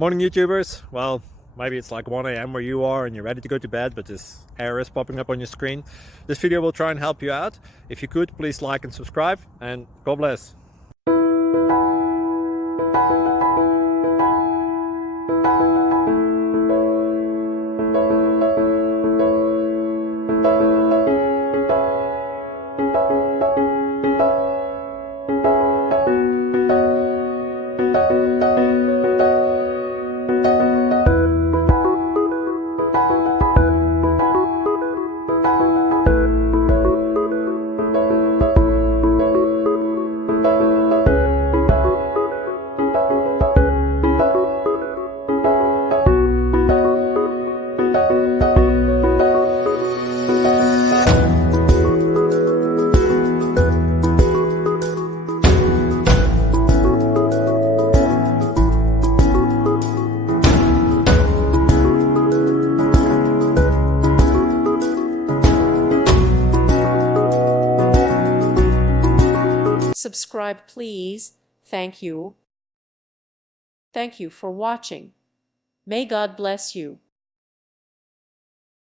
Morning YouTubers. Well, maybe it's like 1 a.m. where you are and you're ready to go to bed, but this error is popping up on your screen. This video will try and help you out. If you could, please like and subscribe, and God bless. Subscribe, please. Thank you. Thank you for watching. May God bless you.